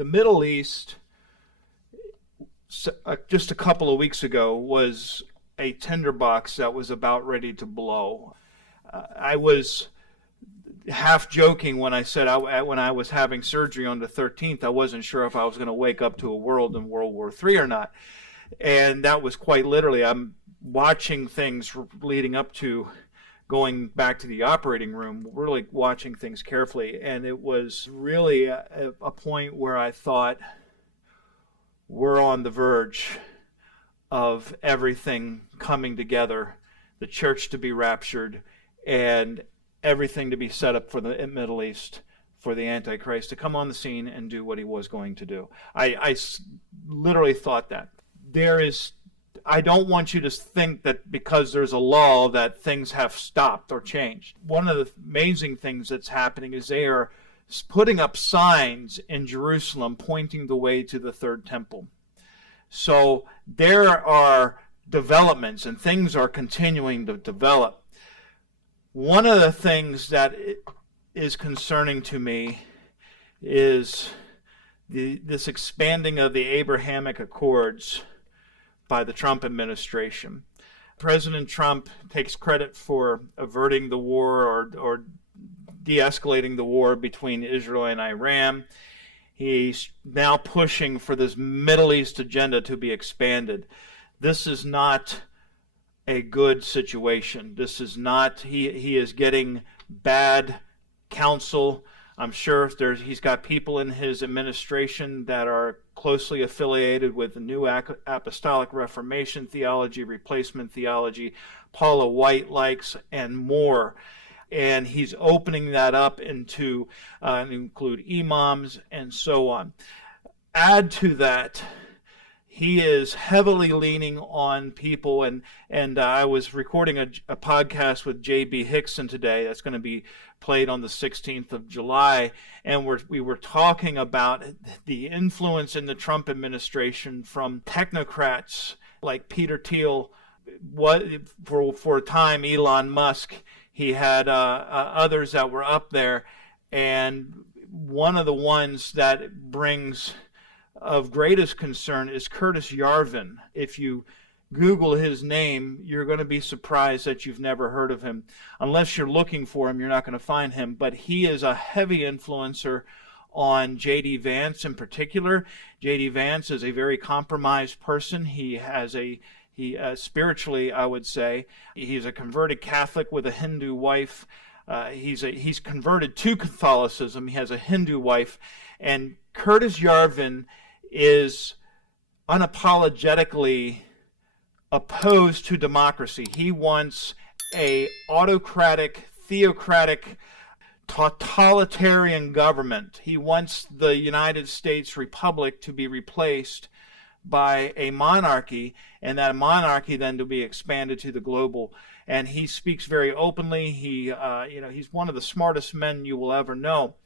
The Middle East, just a couple of weeks ago, was a tinderbox that was about ready to blow. I was half joking when I said when I was having surgery on the 13th, I wasn't sure if I was going to wake up to a world in World War III or not. And that was quite literally. I'm watching things leading up to going back to the operating room, really watching things carefully. And it was really a point where I thought, we're on the verge of everything coming together, the church to be raptured, and everything to be set up for the Middle East, for the Antichrist to come on the scene and do what he was going to do. I literally thought that. I don't want you to think that because there's a lull that things have stopped or changed. One of the amazing things that's happening is they are putting up signs in Jerusalem pointing the way to the third temple. So there are developments and things are continuing to develop. One of the things that is concerning to me is this expanding of the Abrahamic Accords by the Trump administration. President Trump takes credit for averting the war or de-escalating the war between Israel and Iran. He's now pushing for this Middle East agenda to be expanded. This is not a good situation. This is not, he is getting bad counsel. I'm sure he's got people in his administration that are closely affiliated with the New Apostolic Reformation theology, replacement theology, Paula White likes, and more. And he's opening that up into include imams and so on. Add to that, he is heavily leaning on people, and I was recording a podcast with J.B. Hickson today that's going to be played on the 16th of July, and we were talking about the influence in the Trump administration from technocrats like Peter Thiel, for a time Elon Musk. He had others that were up there, and one of the ones that brings of greatest concern is Curtis Yarvin. If you Google his name, you're going to be surprised that you've never heard of him. Unless you're looking for him, you're not going to find him. But he is a heavy influencer on J.D. Vance in particular. J.D. Vance is a very compromised person. He spiritually, I would say, he's a converted Catholic with a Hindu wife. He's converted to Catholicism. He has a Hindu wife. And Curtis Yarvin is unapologetically opposed to democracy. He wants a autocratic, theocratic, totalitarian government. He wants the United States Republic to be replaced by a monarchy, and that monarchy then to be expanded to the global. And he speaks very openly. He's one of the smartest men you will ever know.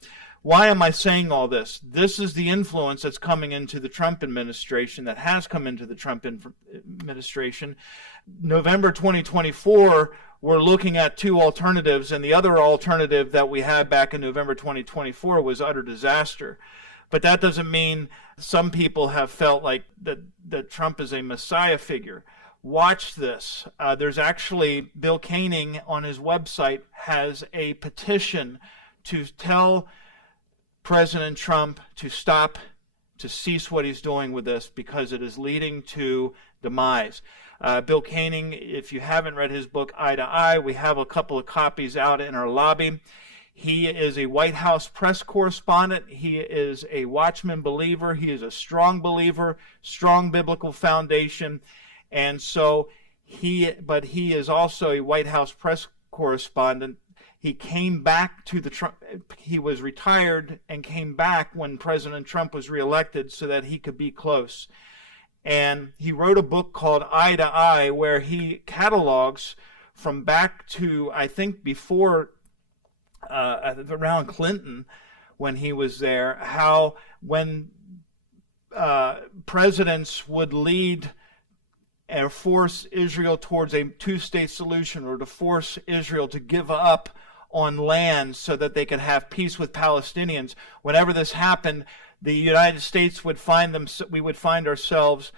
Why am I saying all this? This is the influence that's coming into the Trump administration, that has come into the Trump administration. November 2024, we're looking at two alternatives, and the other alternative that we had back in November 2024 was utter disaster. But that doesn't mean some people have felt like that Trump is a messiah figure. Watch this. There's actually, Bill Koenig on his website has a petition to tell President Trump to stop, to cease what he's doing with this, because it is leading to demise. Bill Koenig, if you haven't read his book, Eye to Eye, we have a couple of copies out in our lobby. He is a White House press correspondent. He is a Watchman believer. He is a strong believer, strong biblical foundation. And so he is also a White House press correspondent. He came back to the Trump, he was retired and came back when President Trump was reelected so that he could be close. And he wrote a book called Eye to Eye, where he catalogs from back to, I think, before around Clinton, when he was there, how when presidents would lead and force Israel towards a two-state solution, or to force Israel to give up on land so that they could have peace with Palestinians. Whenever this happened, the United States we would find ourselves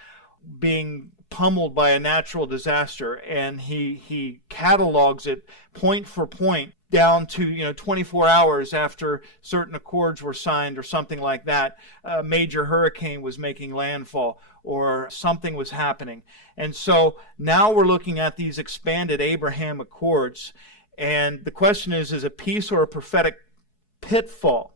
being pummeled by a natural disaster, and he catalogs it point for point down to 24 hours after certain accords were signed or something like that. A major hurricane was making landfall or something was happening. And so now we're looking at these expanded Abraham Accords, and the question is it peace or a prophetic pitfall?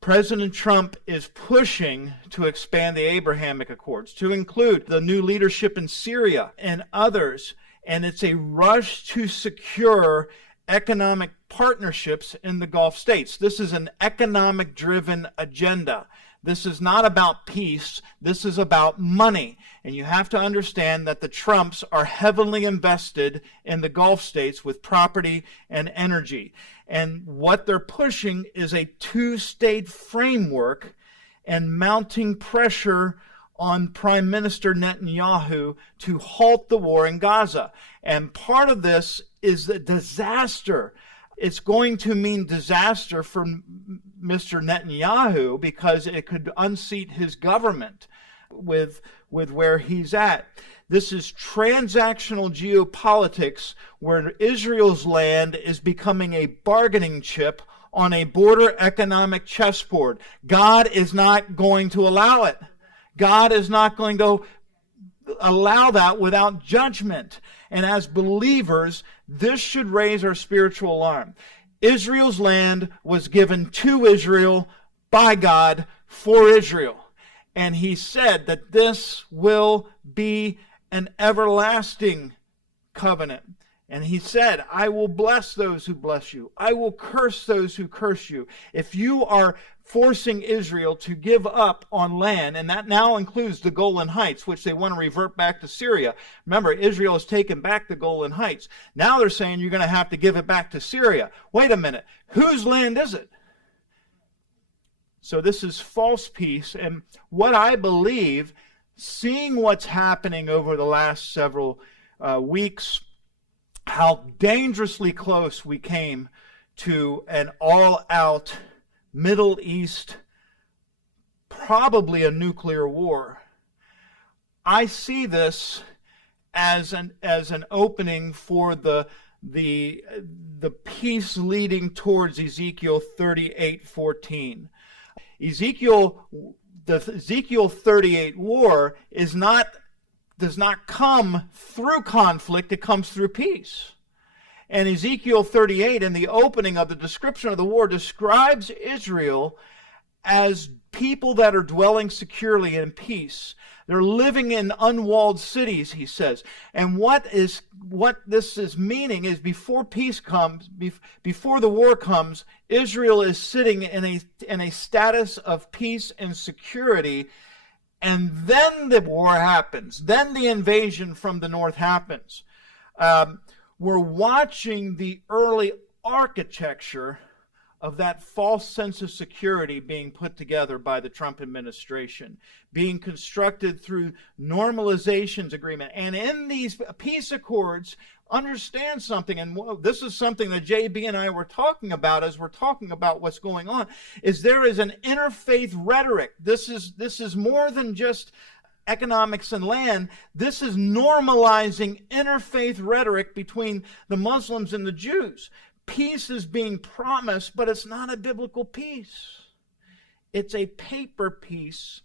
President Trump is pushing to expand the Abrahamic Accords to include the new leadership in Syria and others, and it's a rush to secure economic partnerships in the Gulf states. This is an economic-driven agenda. This is not about peace. This is about money. And you have to understand that the Trumps are heavily invested in the Gulf states with property and energy. And what they're pushing is a two-state framework and mounting pressure on Prime Minister Netanyahu to halt the war in Gaza. And part of this is the disaster. It's going to mean disaster for Mr. Netanyahu because it could unseat his government with where he's at. This is transactional geopolitics where Israel's land is becoming a bargaining chip on a border economic chessboard. God is not going to allow it. God is not going to allow that without judgment. And as believers, this should raise our spiritual alarm. Israel's land was given to Israel by God for Israel. And he said that this will be an everlasting covenant. And he said, I will bless those who bless you. I will curse those who curse you. If you are forcing Israel to give up on land, and that now includes the Golan Heights, which they want to revert back to Syria. Remember, Israel has taken back the Golan Heights. Now they're saying you're going to have to give it back to Syria. Wait a minute. Whose land is it? So this is false peace. And what I believe, seeing what's happening over the last several weeks, how dangerously close we came to an all-out Middle East, probably a nuclear war. I see this as an opening for the peace leading towards Ezekiel 38:14. The Ezekiel 38 war does not come through conflict, it comes through peace. And Ezekiel 38, in the opening of the description of the war, describes Israel as people that are dwelling securely in peace. They're living in unwalled cities, he says. And what this is meaning is before peace comes, before the war comes, Israel is sitting in a status of peace and security. And then the war happens. Then the invasion from the north happens. We're watching the early architecture of that false sense of security being put together by the Trump administration, being constructed through normalizations agreement. And in these peace accords, understand something, and this is something that JB and I were talking about as we're talking about what's going on, is there is an interfaith rhetoric. This is more than just economics and land. This is normalizing interfaith rhetoric between the Muslims and the Jews. Peace is being promised, but it's not a biblical peace. It's a paper peace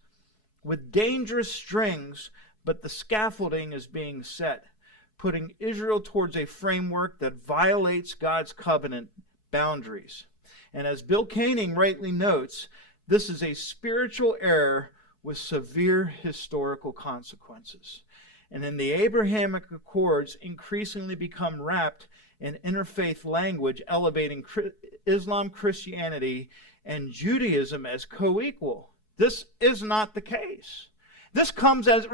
with dangerous strings, but the scaffolding is being set, putting Israel towards a framework that violates God's covenant boundaries. And as Bill Canning rightly notes, this is a spiritual error with severe historical consequences. And then the Abrahamic Accords increasingly become wrapped in interfaith language, elevating Islam, Christianity, and Judaism as co-equal. This is not the case. This comes as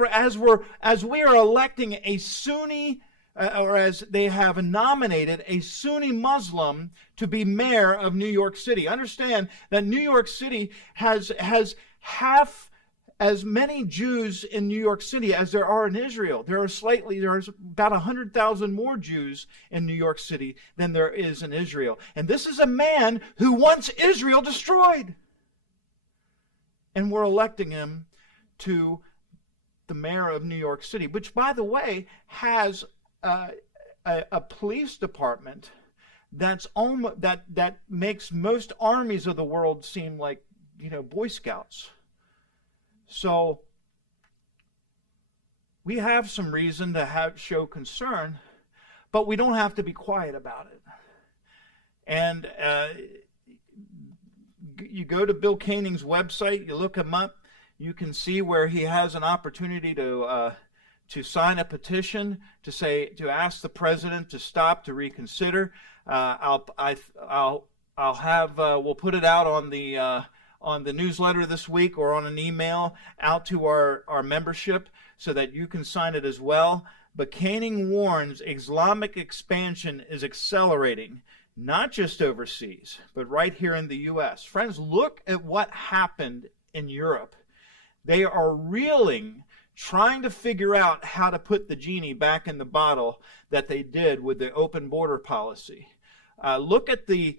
we are electing a Sunni, or as they have nominated a Sunni Muslim to be mayor of New York City. Understand that New York City has half as many Jews in New York City as there are in Israel. There's about 100,000 more Jews in New York City than there is in Israel. And this is a man who wants Israel destroyed. And we're electing him to the mayor of New York City, which, by the way, has a police department that makes most armies of the world seem like, Boy Scouts. So we have some reason to show concern, but we don't have to be quiet about it. And you go to Bill Koenig's website, you look him up, you can see where he has an opportunity to sign a petition to ask the president to stop, to reconsider. We'll put it out on the newsletter this week, or on an email out to our membership, so that you can sign it as well. But Koenig warns Islamic expansion is accelerating, not just overseas, but right here in the U.S. Friends, look at what happened in Europe. They are reeling, trying to figure out how to put the genie back in the bottle that they did with the open border policy. Look at the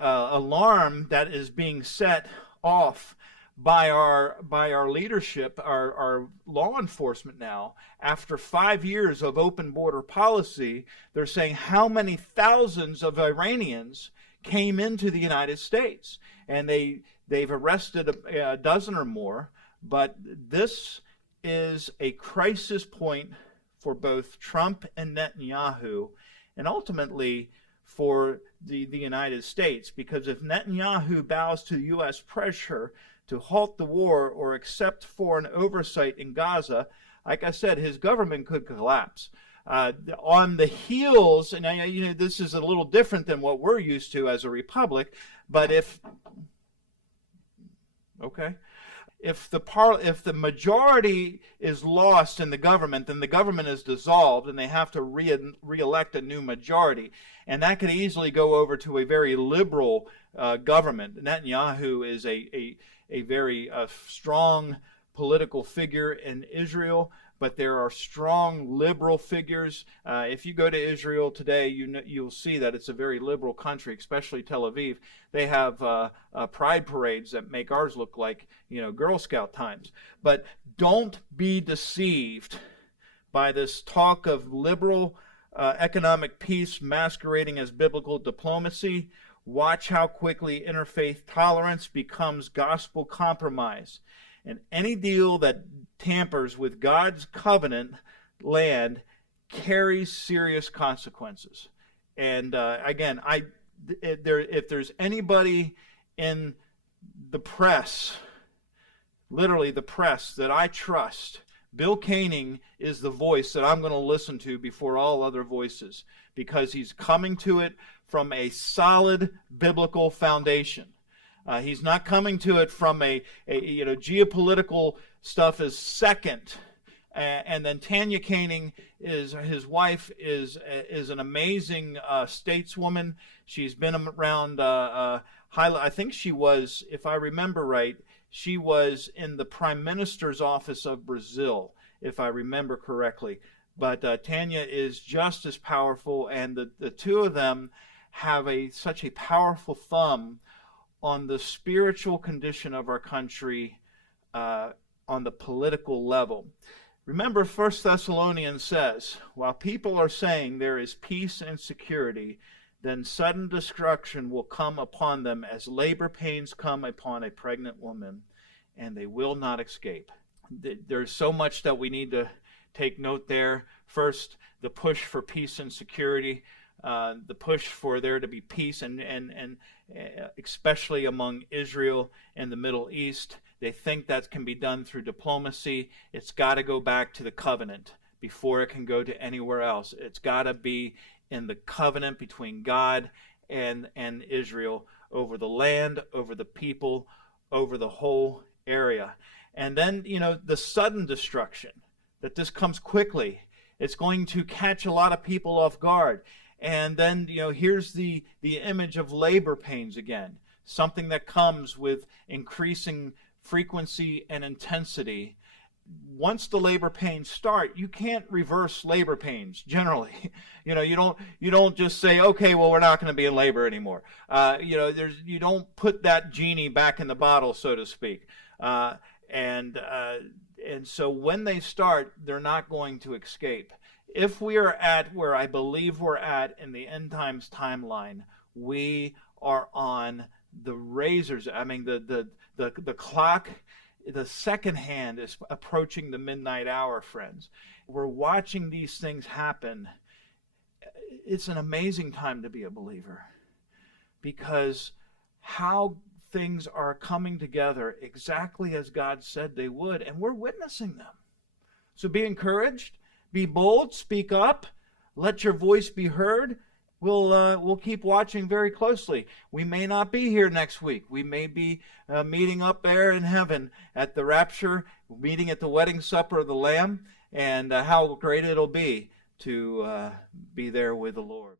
alarm that is being set off by our leadership, our law enforcement now. After 5 years of open border policy, they're saying how many thousands of Iranians came into the United States, and they've arrested a dozen or more. But this is a crisis point for both Trump and Netanyahu, and ultimately for the United States, because if Netanyahu bows to U.S. pressure to halt the war or accept foreign oversight in Gaza, like I said, his government could collapse. On the heels, and this is a little different than what we're used to as a republic, but if the majority is lost in the government, then the government is dissolved and they have to re-elect a new majority. And that could easily go over to a very liberal government. Netanyahu is a very strong political figure in Israel, but there are strong liberal figures. If you go to Israel today, you'll see that it's a very liberal country, especially Tel Aviv. They have pride parades that make ours look like, Girl Scout times. But don't be deceived by this talk of liberal economic peace masquerading as biblical diplomacy. Watch how quickly interfaith tolerance becomes gospel compromise. And any deal that tampers with God's covenant land carries serious consequences. And again, if there's anybody in the press, literally the press, that I trust, Bill Koenig is the voice that I'm going to listen to before all other voices, because he's coming to it from a solid biblical foundation. He's not coming to it from a geopolitical stuff is second. And then Tanya Koenig, his wife, is an amazing stateswoman. She's been around, I think she was, if I remember right, she was in the Prime Minister's office of Brazil, if I remember correctly. But Tanya is just as powerful, and the two of them have such a powerful thumb on the spiritual condition of our country on the political level. Remember, 1 Thessalonians says, while people are saying there is peace and security, then sudden destruction will come upon them as labor pains come upon a pregnant woman, and they will not escape. There's so much that we need to take note there. First, the push for peace and security, the push for there to be peace, and especially among Israel and the Middle East. They think that can be done through diplomacy. It's got to go back to the covenant before it can go to anywhere else. It's got to be in the covenant between God and Israel over the land, over the people, over the whole area. And then, the sudden destruction, that this comes quickly. It's going to catch a lot of people off guard. And then, here's the image of labor pains again, something that comes with increasing frequency and intensity. Once the labor pains start, you can't reverse labor pains generally. You don't just say, okay, well, we're not going to be in labor anymore. You don't put that genie back in the bottle, so to speak. Uh, and so when they start, they're not going to escape. If we are at where I believe we're at in the end times timeline, we are on the razors. I mean, the clock, the second hand is approaching the midnight hour, friends. We're watching these things happen. It's an amazing time to be a believer, because how things are coming together exactly as God said they would, and we're witnessing them. So be encouraged, be bold, speak up, let your voice be heard. We'll keep watching very closely. We may not be here next week. We may be meeting up there in heaven at the rapture, meeting at the wedding supper of the Lamb, and how great it'll be to be there with the Lord.